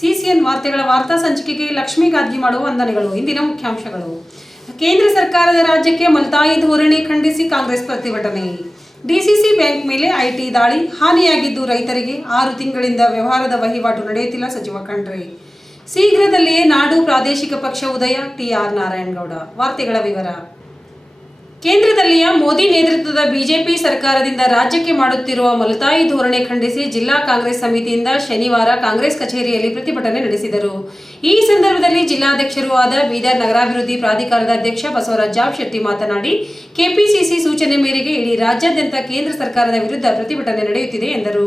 CCN ವಾರ್ತೆಗಳ ವಾರ್ತಾ ಸಂಚಿಕೆಗೆ ಲಕ್ಷ್ಮೀ ಗಾದ್ಗಿ ಮಾಡುವ ವಂದನೆಗಳು. ಇಂದಿನ ಮುಖ್ಯಾಂಶಗಳು. ಕೇಂದ್ರ ಸರ್ಕಾರದ ರಾಜ್ಯಕ್ಕೆ ಮಲ್ತಾಯಿ ಧೋರಣೆ ಖಂಡಿಸಿ ಕಾಂಗ್ರೆಸ್ ಪ್ರತಿಭಟನೆ. ಡಿಸಿಸಿ ಬ್ಯಾಂಕ್ ಮೇಲೆ ಐಟಿ ದಾಳಿ, ಹಾನಿಯಾಗಿದ್ದು ರೈತರಿಗೆ ಆರು ತಿಂಗಳಿಂದ ವ್ಯವಹಾರದ ವಹಿವಾಟು ನಡೆಯುತ್ತಿಲ್ಲ ಸಚಿವ ಖಂಡ್ರೆ. ಶೀಘ್ರದಲ್ಲಿಯೇ ನಾಡು ಪ್ರಾದೇಶಿಕ ಪಕ್ಷ ಉದಯ ಟಿಆರ್ ನಾರಾಯಣಗೌಡ. ವಾರ್ತೆಗಳ ವಿವರ. ಕೇಂದ್ರದಲ್ಲಿಯ ಮೋದಿ ನೇತೃತ್ವದ ಬಿಜೆಪಿ ಸರ್ಕಾರದಿಂದ ರಾಜ್ಯಕ್ಕೆ ಮಾಡುತ್ತಿರುವ ಮಲತಾಯಿ ಧೋರಣೆ ಖಂಡಿಸಿ ಜಿಲ್ಲಾ ಕಾಂಗ್ರೆಸ್ ಸಮಿತಿಯಿಂದ ಶನಿವಾರ ಕಾಂಗ್ರೆಸ್ ಕಚೇರಿಯಲ್ಲಿ ಪ್ರತಿಭಟನೆ ನಡೆಸಿದರು. ಈ ಸಂದರ್ಭದಲ್ಲಿ ಜಿಲ್ಲಾಧ್ಯಕ್ಷರೂ ಆದ ಬೀದರ್ ನಗರಾಭಿವೃದ್ಧಿ ಪ್ರಾಧಿಕಾರದ ಅಧ್ಯಕ್ಷ ಬಸವರಾಜ್ ಜಾಬ್ ಶೆಟ್ಟಿ ಮಾತನಾಡಿ, ಕೆಪಿಸಿಸಿ ಸೂಚನೆ ಮೇರೆಗೆ ಇಡೀ ರಾಜ್ಯಾದ್ಯಂತ ಕೇಂದ್ರ ಸರ್ಕಾರದ ವಿರುದ್ಧ ಪ್ರತಿಭಟನೆ ನಡೆಯುತ್ತಿದೆ ಎಂದರು.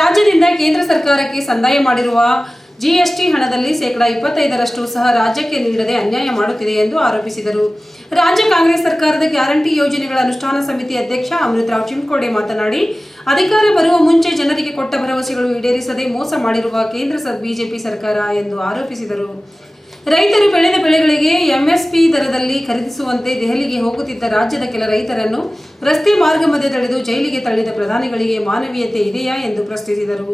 ರಾಜ್ಯದಿಂದ ಕೇಂದ್ರ ಸರ್ಕಾರಕ್ಕೆ ಸಂದಾಯ ಮಾಡಿರುವ ಜಿಎಸ್ಟಿ ಹಣದಲ್ಲಿ ಶೇಕಡಾ ಇಪ್ಪತ್ತೈದರಷ್ಟು ಸಹ ರಾಜ್ಯಕ್ಕೆ ನೀಡದೆ ಅನ್ಯಾಯ ಮಾಡುತ್ತಿದೆ ಎಂದು ಆರೋಪಿಸಿದರು. ರಾಜ್ಯ ಕಾಂಗ್ರೆಸ್ ಸರ್ಕಾರದ ಗ್ಯಾರಂಟಿ ಯೋಜನೆಗಳ ಅನುಷ್ಠಾನ ಸಮಿತಿ ಅಧ್ಯಕ್ಷ ಅಮೃತರಾವ್ ಚಿಂಕೋಡೆ ಮಾತನಾಡಿ, ಅಧಿಕಾರ ಬರುವ ಮುಂಚೆ ಜನರಿಗೆ ಕೊಟ್ಟ ಭರವಸೆಗಳು ಈಡೇರಿಸದೆ ಮೋಸ ಮಾಡಿರುವ ಕೇಂದ್ರ ಬಿಜೆಪಿ ಸರ್ಕಾರ ಎಂದು ಆರೋಪಿಸಿದರು. ರೈತರು ಬೆಳೆದ ಬೆಳೆಗಳಿಗೆ ಎಂಎಸ್ಪಿ ದರದಲ್ಲಿ ಖರೀದಿಸುವಂತೆ ದೆಹಲಿಗೆ ಹೋಗುತ್ತಿದ್ದ ರಾಜ್ಯದ ಕೆಲ ರೈತರನ್ನು ರಸ್ತೆ ಮಾರ್ಗ ಮಧ್ಯೆ ತಡೆದು ಜೈಲಿಗೆ ತಳ್ಳಿದ ಪ್ರಧಾನಿಗಳಿಗೆ ಮಾನವೀಯತೆ ಇದೆಯಾ ಎಂದು ಪ್ರಶ್ನಿಸಿದರು.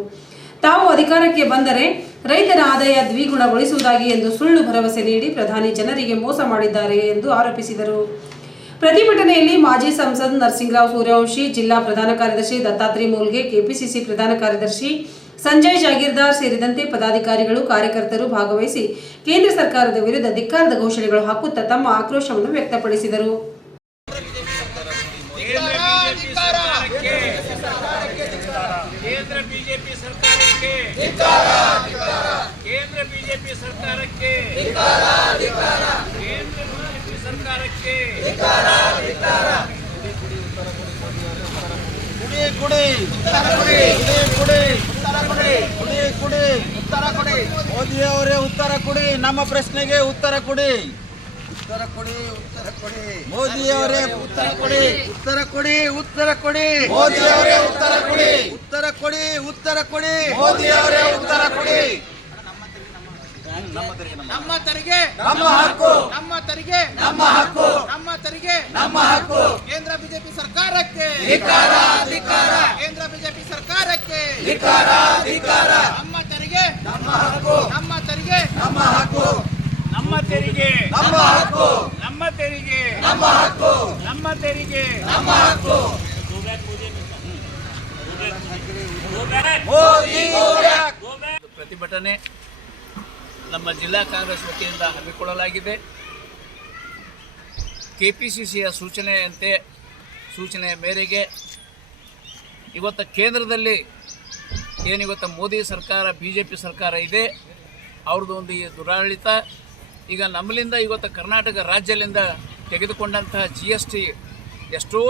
ತಾವು ಅಧಿಕಾರಕ್ಕೆ ಬಂದರೆ ರೈತರ ಆದಾಯ ದ್ವಿಗುಣಗೊಳಿಸುವುದಾಗಿ ಎಂದು ಸುಳ್ಳು ಭರವಸೆ ನೀಡಿ ಪ್ರಧಾನಿ ಜನರಿಗೆ ಮೋಸ ಮಾಡಿದ್ದಾರೆ ಎಂದು ಆರೋಪಿಸಿದರು. ಪ್ರತಿಭಟನೆಯಲ್ಲಿ ಮಾಜಿ ಸಂಸದ್ ನರಸಿಂಗರಾವ್ ಸೂರ್ಯವಂಶಿ, ಜಿಲ್ಲಾ ಪ್ರಧಾನ ಕಾರ್ಯದರ್ಶಿ ದತ್ತಾತ್ರಿ ಮೂಲ್ಗೆ, ಕೆಪಿಸಿಸಿ ಪ್ರಧಾನ ಕಾರ್ಯದರ್ಶಿ ಸಂಜಯ್ ಜಾಗೀರ್ದಾರ್ ಸೇರಿದಂತೆ ಪದಾಧಿಕಾರಿಗಳು, ಕಾರ್ಯಕರ್ತರು ಭಾಗವಹಿಸಿ ಕೇಂದ್ರ ಸರ್ಕಾರದ ವಿರುದ್ಧ ಧಿಕ್ಕಾರದ ಘೋಷಣೆಗಳು ಹಾಕುತ್ತಾ ತಮ್ಮ ಆಕ್ರೋಶವನ್ನು ವ್ಯಕ್ತಪಡಿಸಿದರು ಕೇಂದ್ರ ಬಿಜೆಪಿ ಸರ್ಕಾರಕ್ಕೆ ಕೇಂದ್ರ ಬಿಜೆಪಿ ಸರ್ಕಾರಕ್ಕೆ ಕೇಂದ್ರ ಬಿಜೆಪಿ ಸರ್ಕಾರಕ್ಕೆ ಕುಡಿ ಕುಡಿ ಉತ್ತರ ಕೊಡಿ ಕುಡಿ ಕುಡಿ ಉತ್ತರ ಕೊಡಿ ಕುಡಿ ಕುಡಿ ಉತ್ತರ ಕೊಡಿ ಮೋದಿ ಅವರೇ ಉತ್ತರ ಕೊಡಿ. ನಮ್ಮ ಪ್ರಶ್ನೆಗೆ ಉತ್ತರ ಕೊಡಿ. ಉತ್ತರ ಕೊಡಿ ಉತ್ತರ ಕೊಡಿ. ಮೋದಿ ಅವರೇ ಉತ್ತರ ಕೊಡಿ. ಉತ್ತರ ಕೊಡಿ ಉತ್ತರ ಕೊಡಿ. ಮೋದಿ ಅವರೇ ಉತ್ತರ ಕೊಡಿ. ಉತ್ತರ ಕೊಡಿ ಉತ್ತರ ಕೊಡಿ. ಮೋದಿ ಅವರೇ ಉತ್ತರ ಕೊಡಿ. ನಮ್ಮ ತೆರಿಗೆ. ನಮ್ಮ ಹಕ್ಕು. ನಮ್ಮ ತೆರಿಗೆ. ನಮ್ಮ ಹಕ್ಕು. ನಮ್ಮ ತೆರಿಗೆ. ನಮ್ಮ ಹಕ್ಕು. ಕೇಂದ್ರ ಬಿಜೆಪಿ ಸರ್ಕಾರಕ್ಕೆ. ಧಿಕಾರ ಧಿಕಾರ. ಕೇಂದ್ರ ಬಿಜೆಪಿ ಸರ್ಕಾರಕ್ಕೆ. ಧಿಕಾರ ಧಿಕಾರ. ನಮ್ಮ ತೆರಿಗೆ. ನಮ್ಮ ಹಕ್ಕು. ನಮ್ಮ ತೆರಿಗೆ. ನಮ್ಮ ಹಕ್ಕು. ನಮ್ಮ ತೆರಿಗೆ. ನಮ್ಮ ಹಕ್ಕು. ನಮ್ಮ ತೆರಿಗೆ. ನಮ್ಮ ಹಕ್ಕು. ನಮ್ಮ ತೆರಿಗೆ. ನಮ್ಮ ಹಕ್ಕು. ಪ್ರತಿಭಟನೆ ನಮ್ಮ ಜಿಲ್ಲಾ ಕಾಂಗ್ರೆಸ್ ವತಿಯಿಂದ ಹಮ್ಮಿಕೊಳ್ಳಲಾಗಿದೆ. ಕೆಪಿಸಿಸಿಯ ಸೂಚನೆಯಂತೆ ಸೂಚನೆಯ ಮೇರೆಗೆ ಇವತ್ತು ಕೇಂದ್ರದಲ್ಲಿ ಏನಿವತ್ತು ಮೋದಿ ಸರ್ಕಾರ ಬಿ ಜೆ ಪಿ ಸರ್ಕಾರ ಇದೆ. ಅವ್ರದ್ದು ಒಂದು ಈ ದುರಾಡಳಿತ. ಈಗ ನಮ್ಮಲಿಂದ ಇವತ್ತು ಕರ್ನಾಟಕ ರಾಜ್ಯದಿಂದ ತೆಗೆದುಕೊಂಡಂತಹ ಜಿ ಎಸ್ ಟಿ ಎಷ್ಟೋ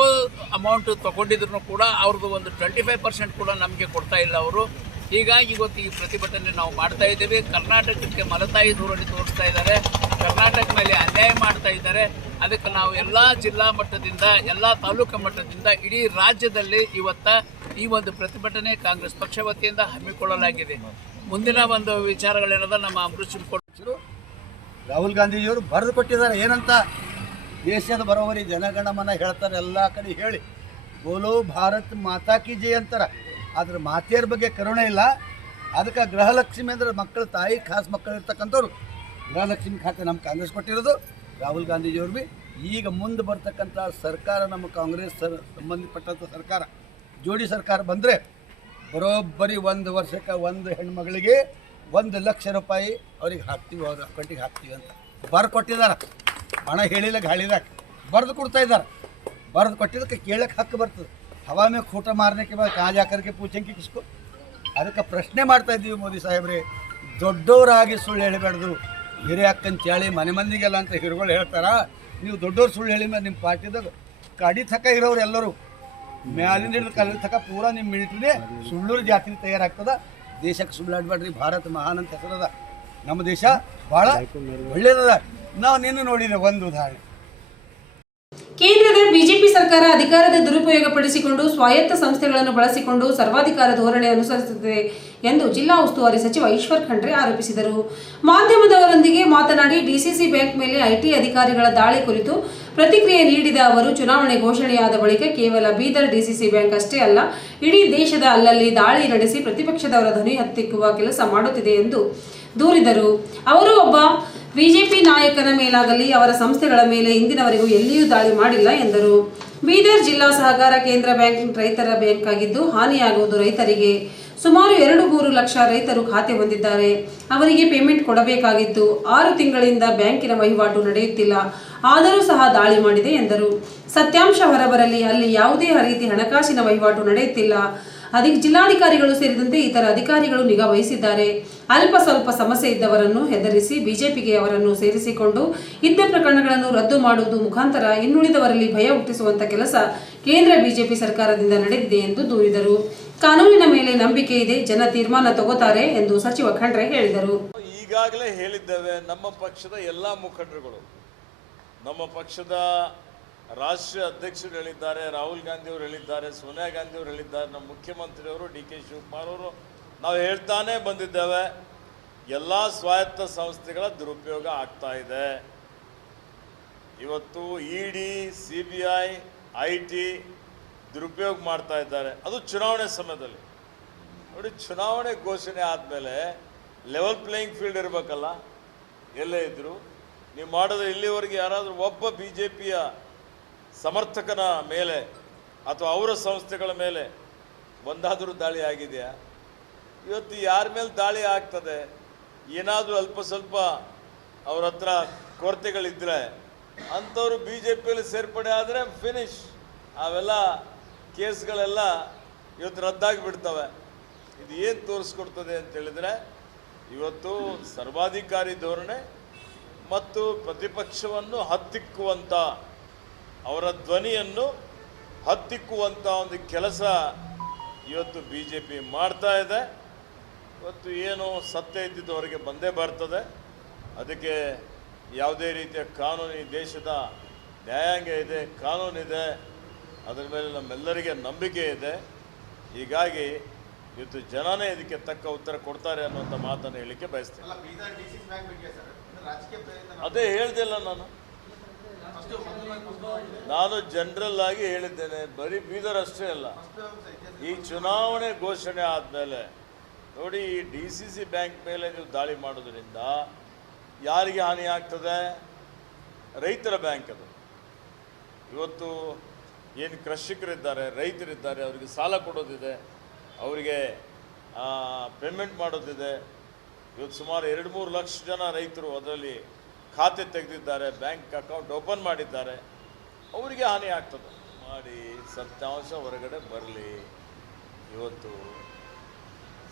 ಅಮೌಂಟ್ ತಗೊಂಡಿದ್ರು ಕೂಡ ಅವ್ರದ್ದು ಒಂದು ಟ್ವೆಂಟಿ ಫೈವ್ ಪರ್ಸೆಂಟ್ ಕೂಡ ನಮಗೆ ಕೊಡ್ತಾ ಇಲ್ಲ ಅವರು. ಹೀಗಾಗಿ ಇವತ್ತು ಈ ಪ್ರತಿಭಟನೆ ನಾವು ಮಾಡ್ತಾ ಇದ್ದೇವೆ. ಕರ್ನಾಟಕಕ್ಕೆ ಮಲತಾಯಿ ಧೋರಣೆ ತೋರಿಸ್ತಾ ಇದ್ದಾರೆ. ಕರ್ನಾಟಕ ಮೇಲೆ ಅನ್ಯಾಯ ಮಾಡ್ತಾ ಇದ್ದಾರೆ. ಅದಕ್ಕೆ ನಾವು ಎಲ್ಲ ಜಿಲ್ಲಾ ಮಟ್ಟದಿಂದ, ಎಲ್ಲ ತಾಲೂಕು ಮಟ್ಟದಿಂದ ಇಡೀ ರಾಜ್ಯದಲ್ಲಿ ಇವತ್ತ ಈ ಒಂದು ಪ್ರತಿಭಟನೆ ಕಾಂಗ್ರೆಸ್ ಪಕ್ಷ ವತಿಯಿಂದ ಹಮ್ಮಿಕೊಳ್ಳಲಾಗಿದೆ. ಮುಂದಿನ ಒಂದು ವಿಚಾರಗಳೇನದ, ನಮ್ಮ ಅಮೃತ್ ಸಿಂಗ್ ರಾಹುಲ್ ಗಾಂಧೀಜಿಯವರು ಬರೆದು ಕೊಟ್ಟಿದ್ದಾರೆ. ಏನಂತ? ದೇಶದ ಬರೋವರಿ ಜನಗಣಮನ ಹೇಳ್ತಾರೆ, ಎಲ್ಲ ಕಡೆ ಹೇಳಿ. ಬೋಲೋ ಭಾರತ್ ಮಾತಾ ಕಿ ಜಯ ಅಂತಾರೆ. ಆದ್ರೆ ಮಾತೆಯರ ಬಗ್ಗೆ ಕರುಣೆ ಇಲ್ಲ. ಅದಕ್ಕೆ ಗೃಹಲಕ್ಷ್ಮಿ ಅಂದರೆ ಮಕ್ಕಳ ತಾಯಿ, ಖಾಸ್ ಮಕ್ಕಳು ಇರ್ತಕ್ಕಂಥವ್ರು. ಗೃಹಲಕ್ಷ್ಮಿ ಖಾತೆ ನಮ್ಮ ಕಾಂಗ್ರೆಸ್ ಕೊಟ್ಟಿರೋದು. ರಾಹುಲ್ ಗಾಂಧೀಜಿಯವ್ರು ಬಿ. ಈಗ ಮುಂದೆ ಬರ್ತಕ್ಕಂಥ ಸರ್ಕಾರ ನಮ್ಮ ಕಾಂಗ್ರೆಸ್ ಸರ್ ಸಂಬಂಧಪಟ್ಟಂಥ ಸರ್ಕಾರ. ಜೋಡಿ ಸರ್ಕಾರ ಬಂದರೆ ಬರೋಬ್ಬರಿ ಒಂದು ವರ್ಷಕ್ಕೆ ಒಂದು ಹೆಣ್ಮಗಳಿಗೆ ಒಂದು ಲಕ್ಷ ರೂಪಾಯಿ ಅವ್ರಿಗೆ ಹಾಕ್ತೀವಿ, ಅವ್ರ ಅಕೌಂಟಿಗೆ ಹಾಕ್ತೀವಿ ಅಂತ. ಬರ್ ಕೊಟ್ಟಿದ್ದಾರೆ. ಹಣ ಹೇಳಿಲ್ಲ, ಗಾಳಿದಾಗ ಬರೆದು ಕೊಡ್ತಾ ಇದ್ದಾರೆ. ಬರೆದು ಕೊಟ್ಟಿದ್ದಕ್ಕೆ ಕೇಳಕ್ಕೆ ಹಕ್ಕು ಬರ್ತದೆ. ಹವಾ ಕೂಟ ಮಾರನೆಕ್ಕೆ ಬಾ ಕಾ ಜಾಕರ್ಗೆ ಪೂಚಂಕಿ ಕಿಸ್ಕೊ. ಅದಕ್ಕೆ ಪ್ರಶ್ನೆ ಮಾಡ್ತಾ ಇದ್ದೀವಿ ಮೋದಿ ಸಾಹೇಬ್ರೆ. ದೊಡ್ಡವರಾಗಿ ಸುಳ್ಳು ಹೇಳಬಾರ್ದು. ಹಿರಿಯ ಅಕ್ಕನ ಹೇಳಿ ಮನೆ ಮಂದಿಗೆಲ್ಲ ಅಂತ ಹಿರುಗಳು ಹೇಳ್ತಾರ. ನೀವು ದೊಡ್ಡವ್ರು ಸುಳ್ಳು ಹೇಳಿ ಮೇಲೆ ನಿಮ್ಮ ಪಾರ್ಟಿದಾಗ ಕಡಿ ತಕ ಇರೋರು ಎಲ್ಲರೂ. ಮ್ಯಾಲಿಂದ ಹಿಡಿದು ತಕ ಪೂರಾ ನಿಮ್ಮ ಮಿಲಿಟ್ರಿನೇ ಸುಳ್ಳೂರು ಜಾತ್ರೆ ತಯಾರಾಗ್ತದ. ದೇಶಕ್ಕೆ ಸುಳ್ಳಾಡ್ಬೇಡ್ರಿ ಭಾರತ ಮಹಾನ್ ಅಂತ ಹೆಸರದ ನಮ್ಮ ದೇಶ ಬಹಳ ಒಳ್ಳೇದದ. ನಾವು ನಿನ್ನೆ ನೋಡಿದೆ ಒಂದು ಉದಾಹರಣೆ. ಕೇಂದ್ರದ ಬಿಜೆಪಿ ಸರ್ಕಾರ ಅಧಿಕಾರದ ದುರುಪಯೋಗ ಪಡಿಸಿಕೊಂಡು ಸ್ವಾಯತ್ತ ಸಂಸ್ಥೆಗಳನ್ನು ಬಳಸಿಕೊಂಡು ಸರ್ವಾಧಿಕಾರ ಧೋರಣೆ ಅನುಸರಿಸುತ್ತಿದೆ ಎಂದು ಜಿಲ್ಲಾ ಉಸ್ತುವಾರಿ ಸಚಿವ ಈಶ್ವರ್ ಖಂಡ್ರೆ ಆರೋಪಿಸಿದರು. ಮಾಧ್ಯಮದವರೊಂದಿಗೆ ಮಾತನಾಡಿ ಡಿಸಿಸಿ ಬ್ಯಾಂಕ್ ಮೇಲೆ ಐಟಿ ಅಧಿಕಾರಿಗಳ ದಾಳಿ ಕುರಿತು ಪ್ರತಿಕ್ರಿಯೆ ನೀಡಿದ ಅವರು, ಚುನಾವಣೆ ಘೋಷಣೆಯಾದ ಬಳಿಕ ಕೇವಲ ಬೀದರ್ ಡಿಸಿಸಿ ಬ್ಯಾಂಕ್ ಅಷ್ಟೇ ಅಲ್ಲ, ಇಡೀ ದೇಶದ ಅಲ್ಲಲ್ಲಿ ದಾಳಿ ನಡೆಸಿ ಪ್ರತಿಪಕ್ಷದವರ ಧ್ವನಿ ಹತ್ತಿಕ್ಕುವ ಕೆಲಸ ಮಾಡುತ್ತಿದೆ ಎಂದು ದೂರಿದರು. ಅವರು ಒಬ್ಬ ಬಿಜೆಪಿ ನಾಯಕನ ಮೇಲಾಗಲಿ, ಅವರ ಸಂಸ್ಥೆಗಳ ಮೇಲೆ ಇಂದಿನವರೆಗೂ ಎಲ್ಲಿಯೂ ದಾಳಿ ಮಾಡಿಲ್ಲ ಎಂದರು. ಬೀದರ್ ಜಿಲ್ಲಾ ಸಹಕಾರ ಕೇಂದ್ರ ಬ್ಯಾಂಕ್ ರೈತರ ಬ್ಯಾಂಕ್ ಆಗಿದ್ದು, ಹಾನಿಯಾಗುವುದು ರೈತರಿಗೆ. ಸುಮಾರು ಎರಡು ಮೂರು ಲಕ್ಷ ರೈತರು ಖಾತೆ ಹೊಂದಿದ್ದಾರೆ. ಅವರಿಗೆ ಪೇಮೆಂಟ್ ಕೊಡಬೇಕಾಗಿತ್ತು. ಆರು ತಿಂಗಳಿಂದ ಬ್ಯಾಂಕಿನ ವಹಿವಾಟು ನಡೆಯುತ್ತಿಲ್ಲ. ಆದರೂ ಸಹ ದಾಳಿ ಮಾಡಿದೆ ಎಂದರು. ಸತ್ಯಾಂಶ ಹೊರಬರಲಿ, ಅಲ್ಲಿ ಯಾವುದೇ ರೀತಿ ಹಣಕಾಸಿನ ವಹಿವಾಟು ನಡೆಯುತ್ತಿಲ್ಲ. ಅಧಿಕ ಜಿಲ್ಲಾಧಿಕಾರಿಗಳು ಸೇರಿದಂತೆ ಇತರ ಅಧಿಕಾರಿಗಳು ನಿಗಾ ವಹಿಸಿದ್ದಾರೆ. ಅಲ್ಪ ಸ್ವಲ್ಪ ಸಮಸ್ಯೆ ಇದ್ದವರನ್ನು ಹೆದರಿಸಿ ಬಿಜೆಪಿಗೆ ಅವರನ್ನು ಸೇರಿಸಿಕೊಂಡು ಇದ್ದ ಪ್ರಕರಣಗಳನ್ನು ರದ್ದು ಮಾಡುವುದು ಮುಖಾಂತರ ಇನ್ನುಳಿದವರಲ್ಲಿ ಭಯ ಹುಟ್ಟಿಸುವಂತ ಕೆಲಸ ಕೇಂದ್ರ ಬಿಜೆಪಿ ಸರ್ಕಾರದಿಂದ ನಡೆದಿದೆ ಎಂದು ದೂರಿದರು. ಕಾನೂನಿನ ಮೇಲೆ ನಂಬಿಕೆ ಇದೆ, ಜನ ತೀರ್ಮಾನ ತಗೋತಾರೆ ಎಂದು ಸಚಿವ ಖಂಡ್ರೆ ಹೇಳಿದರು. ಈಗಾಗಲೇ ಹೇಳಿದ್ದೇವೆ, ನಮ್ಮ ಪಕ್ಷದ ಎಲ್ಲ ಮುಖಂಡರುಗಳು, ನಮ್ಮ ಪಕ್ಷದ ರಾಷ್ಟ್ರೀಯ ಅಧ್ಯಕ್ಷರು ಹೇಳಿದ್ದಾರೆ, ರಾಹುಲ್ ಗಾಂಧಿ ಅವರು ಹೇಳಿದ್ದಾರೆ, ಸೋನಿಯಾ ಗಾಂಧಿ ಅವರು ಹೇಳಿದ್ದಾರೆ, ನಮ್ಮ ಮುಖ್ಯಮಂತ್ರಿಯವರು ಡಿ ಕೆ ಶಿವಕುಮಾರ್ ಅವರು. ನಾವು ಹೇಳ್ತಾನೆ ಬಂದಿದ್ದೇವೆ, ಎಲ್ಲ ಸ್ವಾಯತ್ತ ಸಂಸ್ಥೆಗಳ ದುರುಪಯೋಗ ಆಗ್ತಾ ಇದೆ. ಇವತ್ತು E D, C B I I T ದುರುಪಯೋಗ ಮಾಡ್ತಾ ಇದ್ದಾರೆ. ಅದು ಚುನಾವಣೆ ಸಮಯದಲ್ಲಿ. ನೋಡಿ, ಚುನಾವಣೆ ಘೋಷಣೆ ಆದಮೇಲೆ ಲೆವೆಲ್ ಪ್ಲೇಯಿಂಗ್ ಫೀಲ್ಡ್ ಇರಬೇಕಲ್ಲ, ಎಲ್ಲೇ ಇದ್ದರು ನೀವು ಮಾಡೋದು ಇಲ್ಲಿವರೆಗೆ ಯಾರಾದರೂ ಒಬ್ಬ ಬಿ ಜೆ ಪಿಯ ಸಮರ್ಥಕನ ಮೇಲೆ ಅಥವಾ ಅವರ ಸಂಸ್ಥೆಗಳ ಮೇಲೆ ಒಂದಾದರೂ ದಾಳಿ ಆಗಿದೆಯಾ? ಇವತ್ತು ಯಾರ ಮೇಲೆ ದಾಳಿ ಆಗ್ತದೆ? ಏನಾದರೂ ಅಲ್ಪ ಸ್ವಲ್ಪ ಅವ್ರ ಹತ್ರ ಕೊರತೆಗಳಿದ್ದರೆ ಅಂಥವ್ರು ಬಿ ಜೆ ಪಿಯಲ್ಲಿ ಸೇರ್ಪಡೆ ಆದರೆ ಫಿನಿಶ್ ಅವೆಲ್ಲ ಕೇಸ್ಗಳೆಲ್ಲ ಇವತ್ತು ರದ್ದಾಗಿ ಬಿಡ್ತವೆ ಇದು ಏನು ತೋರಿಸ್ಕೊಡ್ತದೆ ಅಂತ ಹೇಳಿದ್ರೆ, ಇವತ್ತು ಸರ್ವಾಧಿಕಾರಿ ಧೋರಣೆ ಮತ್ತು ಪ್ರತಿಪಕ್ಷವನ್ನು ಹತ್ತಿಕ್ಕುವಂಥ ಅವರ ಧ್ವನಿಯನ್ನು ಹತ್ತಿಕ್ಕುವಂಥ ಒಂದು ಕೆಲಸ ಇವತ್ತು ಬಿ ಜೆ ಪಿ ಮಾಡ್ತಾ ಇದೆ. ಇವತ್ತು ಏನು ಸತ್ಯ ಇದ್ದಿದ್ದು ಅವರಿಗೆ ಬಂದೇ ಬರ್ತದೆ. ಅದಕ್ಕೆ ಯಾವುದೇ ರೀತಿಯ ಕಾನೂನು ಈ ದೇಶದ ನ್ಯಾಯಾಂಗ ಇದೆ ಕಾನೂನಿದೆ ಅದರ ಮೇಲೆ ನಮ್ಮೆಲ್ಲರಿಗೆ ನಂಬಿಕೆ ಇದೆ. ಹೀಗಾಗಿ ಇವತ್ತು ಜನನೇ ಇದಕ್ಕೆ ತಕ್ಕ ಉತ್ತರ ಕೊಡ್ತಾರೆ ಅನ್ನುವಂಥ ಮಾತನ್ನು ಹೇಳಲಿಕ್ಕೆ ಬಯಸ್ತೇನೆ. ಅದೇ ಹೇಳ್ದಿಲ್ಲ ನಾನು. ನಾನು ಜನರಲ್ ಆಗಿ ಹೇಳಿದ್ದೇನೆ, ಬರೀ ಬೀದರ್ ಅಷ್ಟೇ ಅಲ್ಲ. ಈ ಚುನಾವಣೆ ಘೋಷಣೆ ಆದಮೇಲೆ, ನೋಡಿ ಈ ಡಿ ಸಿ ಸಿ ಬ್ಯಾಂಕ್ ಮೇಲೆ ನೀವು ದಾಳಿ ಮಾಡೋದ್ರಿಂದ ಯಾರಿಗೆ ಹಾನಿ ಆಗ್ತದೆ? ರೈತರ ಬ್ಯಾಂಕ್ ಅದು. ಇವತ್ತು ಏನು ಕೃಷಿಕರಿದ್ದಾರೆ, ರೈತರಿದ್ದಾರೆ, ಅವರಿಗೆ ಸಾಲ ಕೊಡೋದಿದೆ, ಅವರಿಗೆ ಪೇಮೆಂಟ್ ಮಾಡೋದಿದೆ. ಇವತ್ತು ಸುಮಾರು ಎರಡು ಮೂರು ಲಕ್ಷ ಜನ ರೈತರು ಅದರಲ್ಲಿ ಖಾತೆ ತೆಗೆದಿದ್ದಾರೆ, ಬ್ಯಾಂಕ್ ಅಕೌಂಟ್ ಓಪನ್ ಮಾಡಿದ್ದಾರೆ, ಅವರಿಗೆ ಹಾನಿ ಆಗ್ತದೆ. ಮಾಡಿ ಸತ್ಯಾಂಶ ಹೊರಗಡೆ ಬರಲಿ. ಇವತ್ತು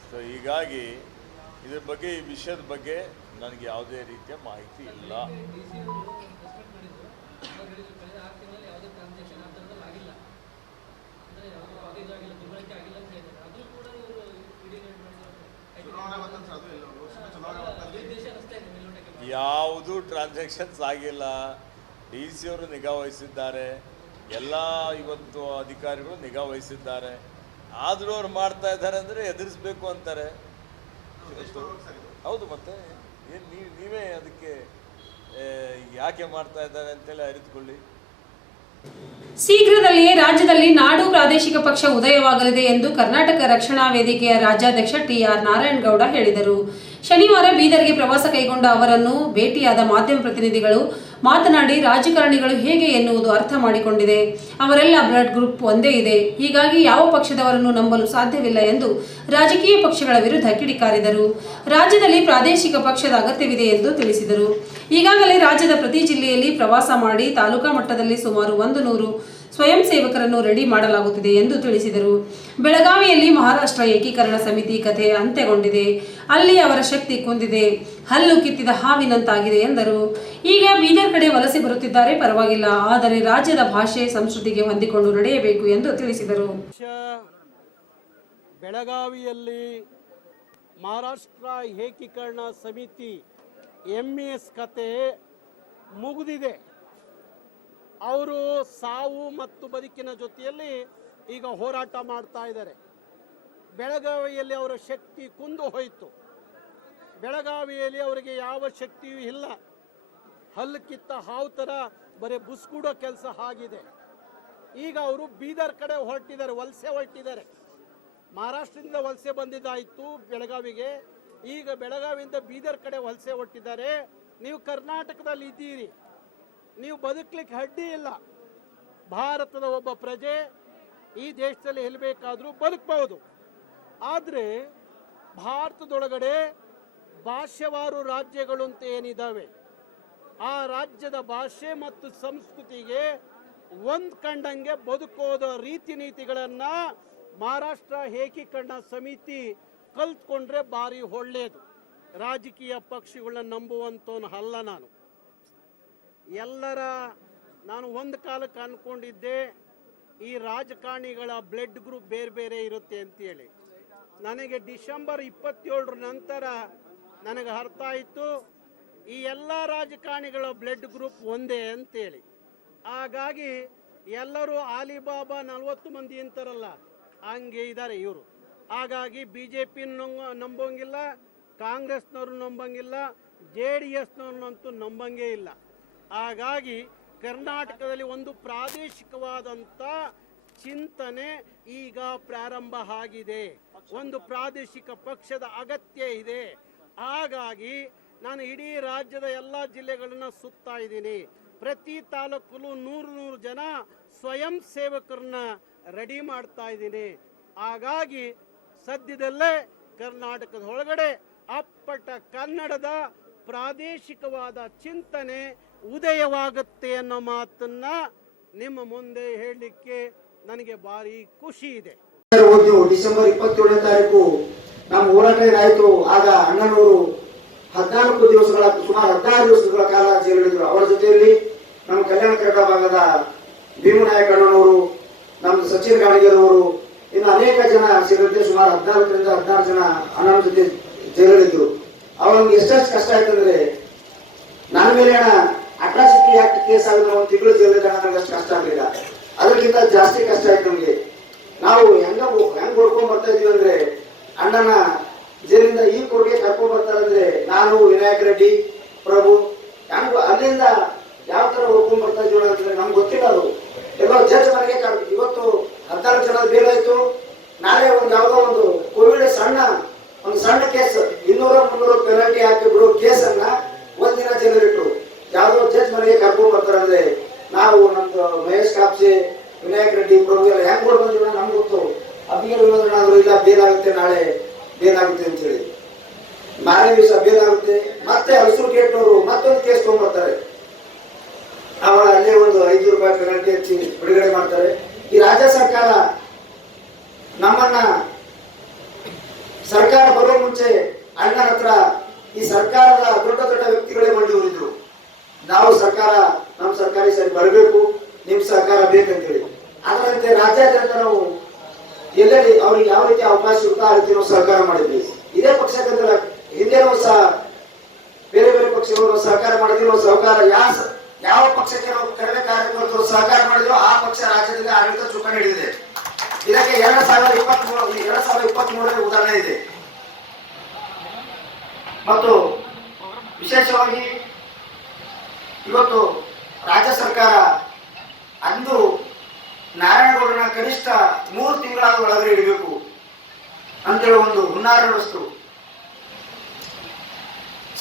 ಸೊ ಹೀಗಾಗಿ ಇದ್ರ ಬಗ್ಗೆ, ಈ ವಿಷಯದ ಬಗ್ಗೆ ನನಗೆ ಯಾವುದೇ ರೀತಿಯ ಮಾಹಿತಿ ಇಲ್ಲ. ಟ್ರಾನ್ಸಾಕ್ಷನ್ಸ್ ಆಗಿಲ್ಲ. ಡಿ ಸಿ ಅವರು ನಿಗಾ ವಹಿಸಿದ್ದಾರೆ. ಎಲ್ಲ ಇವತ್ತು ಅಧಿಕಾರಿಗಳು ನಿಗಾ ವಹಿಸಿದ್ದಾರೆ. ಆದರೂ ಅವ್ರು ಮಾಡ್ತಾ ಇದ್ದಾರೆ ಅಂದರೆ ಎದುರಿಸ್ಬೇಕು ಅಂತಾರೆ. ಹೌದು ಮತ್ತೆ, ಏನು ನೀವು, ನೀವೇ ಅದಕ್ಕೆ ಯಾಕೆ ಮಾಡ್ತಾ ಇದ್ದಾರೆ ಅಂತೇಳಿ ಅರಿತುಕೊಳ್ಳಿ. ಶೀಘ್ರದಲ್ಲಿಯೇ ರಾಜ್ಯದಲ್ಲಿ ನಾಡು ಪ್ರಾದೇಶಿಕ ಪಕ್ಷ ಉದಯವಾಗಲಿದೆ ಎಂದು ಕರ್ನಾಟಕ ರಕ್ಷಣಾ ವೇದಿಕೆಯ ರಾಜ್ಯಾಧ್ಯಕ್ಷ ಟಿಆರ್ ನಾರಾಯಣಗೌಡ ಹೇಳಿದರು. ಶನಿವಾರ ಬೀದರ್ಗೆ ಪ್ರವಾಸ ಕೈಗೊಂಡ ಅವರನ್ನು ಭೇಟಿಯಾದ ಮಾಧ್ಯಮ ಪ್ರತಿನಿಧಿಗಳು ಮಾತನಾಡಿ ರಾಜಕಾರಣಿಗಳು ಹೇಗೆ ಎನ್ನುವುದು ಅರ್ಥ ಮಾಡಿಕೊಂಡಿದೆ. ಅವರೆಲ್ಲ ಬ್ಲಡ್ ಗ್ರೂಪ್ ಒಂದೇ ಇದೆ. ಹೀಗಾಗಿ ಯಾವ ಪಕ್ಷದವರನ್ನು ನಂಬಲು ಸಾಧ್ಯವಿಲ್ಲ ಎಂದು ರಾಜಕೀಯ ಪಕ್ಷಗಳ ವಿರುದ್ಧ ಕಿಡಿಕಾರಿದರು. ರಾಜ್ಯದಲ್ಲಿ ಪ್ರಾದೇಶಿಕ ಪಕ್ಷದ ಅಗತ್ಯವಿದೆ ಎಂದು ತಿಳಿಸಿದರು. ಈಗಾಗಲೇ ರಾಜ್ಯದ ಪ್ರತಿ ಜಿಲ್ಲೆಯಲ್ಲಿ ಪ್ರವಾಸ ಮಾಡಿ ತಾಲೂಕಾ ಮಟ್ಟದಲ್ಲಿ ಸುಮಾರು ಒಂದು ನೂರು ಸ್ವಯಂ ಸೇವಕರನ್ನು ರೆಡಿ ಮಾಡಲಾಗುತ್ತಿದೆ ಎಂದು ತಿಳಿಸಿದರು. ಬೆಳಗಾವಿಯಲ್ಲಿ ಮಹಾರಾಷ್ಟ್ರ ಏಕೀಕರಣ ಸಮಿತಿ ಕಥೆ ಅಂತ್ಯಗೊಂಡಿದೆ. ಅಲ್ಲಿ ಅವರ ಶಕ್ತಿ ಕುಂದಿದೆ. ಹಲ್ಲು ಕಿತ್ತಿದ ಹಾವಿನಂತಾಗಿದೆ ಎಂದರು. ಈಗ ಬೀದರ್ ಕಡೆ ವಲಸೆ ಬರುತ್ತಿದ್ದಾರೆ, ಪರವಾಗಿಲ್ಲ. ಆದರೆ ರಾಜ್ಯದ ಭಾಷೆ ಸಂಸ್ಕೃತಿಗೆ ಹೊಂದಿಕೊಂಡು ನಡೆಯಬೇಕು ಎಂದು ತಿಳಿಸಿದರು. ಬೆಳಗಾವಿಯಲ್ಲಿ ಮಹಾರಾಷ್ಟ್ರ ಏಕೀಕರಣ ಸಮಿತಿ ಎಂ ಎಸ್ ಕತೆ ಮುಗಿದಿದೆ. ಅವರು ಸಾವು ಮತ್ತು ಬದುಕಿನ ಜೊತೆಯಲ್ಲಿ ಈಗ ಹೋರಾಟ ಮಾಡ್ತಾ ಇದ್ದಾರೆ. ಬೆಳಗಾವಿಯಲ್ಲಿ ಅವರ ಶಕ್ತಿ ಕುಂದು ಹೋಯಿತು. ಬೆಳಗಾವಿಯಲ್ಲಿ ಅವರಿಗೆ ಯಾವ ಶಕ್ತಿಯೂ ಇಲ್ಲ. ಹಲ್ಲು ಕಿತ್ತ ಹಾವು ಥರ ಬರೀ ಬುಸ್ಕೂಡೋ ಕೆಲಸ ಆಗಿದೆ. ಈಗ ಅವರು ಬೀದರ್ ಕಡೆ ಹೊರಟಿದ್ದಾರೆ, ವಲಸೆ ಹೊರಟಿದ್ದಾರೆ. ಮಹಾರಾಷ್ಟ್ರದಿಂದ ವಲಸೆ ಬಂದಿದ್ದಾಯಿತು ಬೆಳಗಾವಿಗೆ. ಈಗ ಬೆಳಗಾವಿಯಿಂದ ಬೀದರ್ ಕಡೆ ವಲಸೆ ಹೊರಟಿದ್ದಾರೆ. ನೀವು ಕರ್ನಾಟಕದಲ್ಲಿ ಇದ್ದೀರಿ. ನೀವು ಬದುಕಲಿಕ್ಕೆ ಅಡ್ಡಿ ಇಲ್ಲ. ಭಾರತದ ಒಬ್ಬ ಪ್ರಜೆ ಈ ದೇಶದಲ್ಲಿ ಎಲ್ಲಿ ಬೇಕಾದರೂ ಬದುಕಬಹುದು ಆದರೆ ಭಾರತದೊಳಗಡೆ ಭಾಷ್ಯವಾರು ರಾಜ್ಯಗಳು ಅಂತ ಏನಿದ್ದಾವೆ ಆ ರಾಜ್ಯದ ಭಾಷೆ ಮತ್ತು ಸಂಸ್ಕೃತಿಗೆ ಹೊಂದ್ಕೊಂಡಂಗೆ ಬದುಕೋದ ರೀತಿ ನೀತಿಗಳನ್ನು ಮಹಾರಾಷ್ಟ್ರ ಏಕೀಕರಣ ಸಮಿತಿ ಕಲ್ತ್ಕೊಂಡ್ರೆ ಭಾರಿ ಒಳ್ಳೆಯದು ರಾಜಕೀಯ ಪಕ್ಷಗಳನ್ನ ನಂಬುವಂತವನು ಅಲ್ಲ ನಾನು. ಎಲ್ಲರ ನಾನು ಒಂದು ಕಾಲಕ್ಕೆ ಅಂದ್ಕೊಂಡಿದ್ದೆ ಈ ರಾಜಕಾರಣಿಗಳ ಬ್ಲಡ್ ಗ್ರೂಪ್ ಬೇರೆ ಬೇರೆ ಇರುತ್ತೆ ಅಂತೇಳಿ. ನನಗೆ ಡಿಸೆಂಬರ್ ಇಪ್ಪತ್ತೇಳರ ನಂತರ ನನಗೆ ಅರ್ಥ ಆಯಿತು, ಈ ಎಲ್ಲ ರಾಜಕಾರಣಿಗಳ ಬ್ಲಡ್ ಗ್ರೂಪ್ ಒಂದೇ ಅಂತೇಳಿ. ಹಾಗಾಗಿ ಎಲ್ಲರೂ ಆಲಿಬಾಬಾ ನಲ್ವತ್ತು ಮಂದಿ ಅಂತಾರಲ್ಲ, ಹಂಗೆ ಇದ್ದಾರೆ ಇವರು. ಹಾಗಾಗಿ ಬಿ ಜೆ ಪಿ ನಂಬೋಂಗಿಲ್ಲ, ಕಾಂಗ್ರೆಸ್ನವ್ರು ನಂಬಂಗಿಲ್ಲ, ಜೆ ಡಿ ಎಸ್ನವ್ರನ್ನಂತೂ ನಂಬಂಗೇ ಇಲ್ಲ. ಹಾಗಾಗಿ ಕರ್ನಾಟಕದಲ್ಲಿ ಒಂದು ಪ್ರಾದೇಶಿಕವಾದಂಥ ಚಿಂತನೆ ಈಗ ಪ್ರಾರಂಭ ಆಗಿದೆ. ಒಂದು ಪ್ರಾದೇಶಿಕ ಪಕ್ಷದ ಅಗತ್ಯ ಇದೆ. ಹಾಗಾಗಿ ನಾನು ಇಡೀ ರಾಜ್ಯದ ಎಲ್ಲ ಜಿಲ್ಲೆಗಳನ್ನ ಸುತ್ತಾ ಇದ್ದೀನಿ. ಪ್ರತಿ ತಾಲೂಕಲ್ಲೂ ನೂರು ನೂರು ಜನ ಸ್ವಯಂ ಸೇವಕರನ್ನ ರೆಡಿ ಮಾಡ್ತಾ ಇದ್ದೀನಿ. ಹಾಗಾಗಿ ಸದ್ಯದಲ್ಲೇ ಕರ್ನಾಟಕದ ಒಳಗಡೆ ಅಪ್ಪಟ ಕನ್ನಡದ ಪ್ರಾದೇಶಿಕವಾದ ಚಿಂತನೆ ಉದಯವಾಗುತ್ತೆ ಅನ್ನೋ ಮಾತನ್ನ ನಿಮ್ಮ ಮುಂದೆ ಹೇಳಲಿಕ್ಕೆ ನನಗೆ ಭಾರಿ ಖುಷಿ ಇದೆ. ಡಿಸೆಂಬರ್ ಇಪ್ಪತ್ತೇಳನೇ ತಾರೀಕು. ನಮ್ಮ ಹೋರಾಟ ಏನಾಯ್ತು ಆಗ ಅಣ್ಣನವರು ಹದಿನಾಲ್ಕು ದಿವಸಗಳ, ಸುಮಾರು ಹದಿನಾರು ದಿವಸಗಳ ಕಾಲ ಜೈಲಿದ್ರು ಅವರ ಜೊತೆಯಲ್ಲಿ ನಮ್ಮ ಕಲ್ಯಾಣ ಕರ್ನಾಟಕ ಭಾಗದ ಭೀಮನಾಯಕ ಅಣ್ಣನವರು ನಮ್ಮ ಸಚಿನ್ ಗಾಣಿಗರವರು ಇನ್ನು ಅನೇಕ ಜನ ಸೇರಿದಂತೆ ಸುಮಾರು ಹದಿನಾಲ್ಕರಿಂದ ಹದಿನಾರು ಜನ ಅಣ್ಣನ ಜೊತೆ ಜೈಲಿದ್ರು ಅವ್ರಿಗೆ ಎಷ್ಟೆಷ್ಟು ಕಷ್ಟ ಆಯ್ತಂದ್ರೆ, ನನ್ನ ಮೇಲೆ ಅಣ್ಣ ಅಟ್ರಾಸಿಟಿ ಆಕ್ಟ್ ಕೇಸ್ ಆಗಿದ್ರೆ ಒಂದು ತಿಂಗಳು ಜೈಲಿಗೆ ಅಷ್ಟು ಕಷ್ಟ ಆಗಲಿಲ್ಲ. ಅದಕ್ಕಿಂತ ಜಾಸ್ತಿ ಕಷ್ಟ ಆಯ್ತು ನಮಗೆ. ನಾವು ಹೆಂಗ ಹೆಂಗ್ ಹೊಡ್ಕೊಂಡ್ ಬರ್ತಾ ಇದೀವಿ ಅಂದ್ರೆ ಅಣ್ಣನ ಜೈಲಿಂದ ಈ ಕೋರ್ಟ್ಗೆ ಕರ್ಕೊಂಡ್ ಬರ್ತಾರೆ ಅಂದ್ರೆ ನಾನು, ವಿನಾಯಕ್ ರೆಡ್ಡಿ, ಪ್ರಭು. ಹೆಂಗ್ ಅಲ್ಲಿಂದ ಯಾವ ತರ ಹೊಡ್ಕೊಂಡ್ ಬರ್ತಾ ಇದೀವಿ ಅಂದ್ರೆ ನಮ್ಗೆ ಗೊತ್ತಿಲ್ಲ ಅದು. ಎಲ್ಲೋ ಜಡ್ಜ್ ಮನೆಗೆ ಇವತ್ತು ಹದಿನಾಲ್ಕು ಜನ ಬೇಲ್ ಆಯ್ತು ನಾಳೆ ಒಂದು ಯಾವ್ದೋ ಒಂದು ಕೋವಿಡ್ ಸಣ್ಣ ಒಂದು ಸಣ್ಣ ಕೇಸ್ ಇನ್ನೂರ ಮುನ್ನೂರು ಪೆನಾಲ್ಟಿ ಹಾಕಿ ಬಿಡೋ ಕೇಸನ್ನ ಒಂದಿನ ಜೈಲಿಟ್ಟು ಯಾವ್ದೋ ಜಡ್ಜ್ ಮನೆಗೆ ಕರ್ಕೊಂಡ್ ಬರ್ತಾರೆ ಅಂದ್ರೆ ನಾವು ನಮ್ದು ಮಹೇಶ್ ಕಾಪ್ಸೆ ವಿನಾಯಕ್ ರೆಡ್ಡಿ ಪ್ರಭು ಎಲ್ಲ ಹೆಂಗ್ ಕೊಡ್ ಬಂದಿರೋ ನಮ್ಗೆ ಗೊತ್ತು ಅಬ್ಬಿಗೆ ಏನಾದ್ರು ಇಲ್ಲ ಬೇಲಾಗುತ್ತೆ ನಾಳೆ ಬೇಲಾಗುತ್ತೆ ಅಂತ ಹೇಳಿ ಮಾರನೇ ದಿವಸ ಬೇಲಾಗುತ್ತೆ ಮತ್ತೆ ಹಸಿರು ಗೇಟ್ನವರು ಮತ್ತೊಂದು ಕೇಸ್ ತಗೊಂಡ್ಬರ್ತಾರೆ ಅವಾಗ ಅಲ್ಲೇ ಒಂದು ಐದು ರೂಪಾಯಿ ಪೆನಾಲ್ಟಿ ಹಚ್ಚಿ ಬಿಡುಗಡೆ ಮಾಡ್ತಾರೆ. ಈ ರಾಜ್ಯ ಸರ್ಕಾರ ನಮ್ಮನ್ನ ಸರ್ಕಾರ ಬರೋ ಮುಂಚೆ ಅಣ್ಣನ ಹತ್ರ ಈ ಸರ್ಕಾರದ ದೊಡ್ಡ ದೊಡ್ಡ ವ್ಯಕ್ತಿಗಳೇ ಮಂಡಿ ಹೋಗಿದ್ರು. ನಾವು ಸರ್ಕಾರ ನಮ್ಮ ಸರ್ಕಾರ ಸರಿ ಬರಬೇಕು, ನಿಮ್ ಸರ್ಕಾರ ಬೇಕಂತೇಳಿ. ಅದರಂತೆ ರಾಜ್ಯಾದ್ಯಂತ ನಾವು ಎಲ್ಲೆಲ್ಲಿ ಅವ್ರಿಗೆ ಯಾವ ರೀತಿ ಅವಕಾಶ ಇರುತ್ತೋ ಆ ರೀತಿ ಸಹಕಾರ ಮಾಡಿದ್ವಿ. ಇದೇ ಪಕ್ಷಕ್ಕಂತ ಹಿಂದೆ ಸಹ ಬೇರೆ ಬೇರೆ ಪಕ್ಷಗಳು ಸಹಕಾರ ಮಾಡಿದ್ವಿ ನಾವು ಸಹಕಾರ ಯಾವ ಯಾವ ಪಕ್ಷಕ್ಕೆ ಕರೆದ ಕಾರ್ಯಕರ್ತರು ಸಹಕಾರ ಮಾಡಿದ್ರು, ಆ ಪಕ್ಷ ರಾಜ್ಯದಲ್ಲಿ ಆಡಳಿತ ಚುಕ್ಕಾಣಿ ಹಿಡಿದಿದೆ. ಇದಕ್ಕೆ ಎರಡ್ ಸಾವಿರದ ಇಪ್ಪತ್ತ್ ಮೂರು ಎರಡ್ ಸಾವಿರದ ಇಪ್ಪತ್ತ್ ಮೂರನೇ ಉದಾಹರಣೆ ಇದೆ. ಮತ್ತು ವಿಶೇಷವಾಗಿ ಇವತ್ತು ರಾಜ್ಯ ಸರ್ಕಾರ ಅಂದು ನಾರಾಯಣಗೌಡನ ಕನಿಷ್ಠ ಮೂರು ತಿಂಗಳಾದ ಒಳಗಡೆ ಇಡಬೇಕು ಅಂತೇಳಿ ಒಂದು ಹುನ್ನಾರ ವಸ್ತು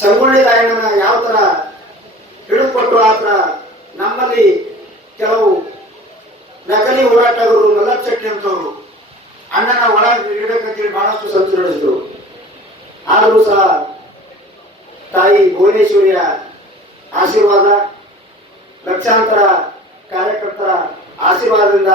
ಸಂಗೊಳ್ಳಿ ರಾಯಣ್ಣನ ಯಾವ ತರ ಹಿಡಿದುಕೊಟ್ಟು ಆತ ನಮ್ಮಲ್ಲಿ ಕೆಲವು ನಕಲಿ ಹೋರಾಟಗಾರರು, ಮಲ್ಲಪ್ಪ ಶೆಟ್ಟಿ ಅಂತವರು ಅಣ್ಣನ ಒಳ ಇಡಬೇಕಂತೇಳಿ ಬಹಳಷ್ಟು ಸಂತು ನಡೆಸಿದ್ರು. ಆದರೂ ಸಹ ತಾಯಿ ಭುವನೇಶ್ವರಿಯ ಆಶೀರ್ವಾದ, ಲಕ್ಷಾಂತರ ಕಾರ್ಯಕರ್ತರ ಆಶೀರ್ವಾದದಿಂದ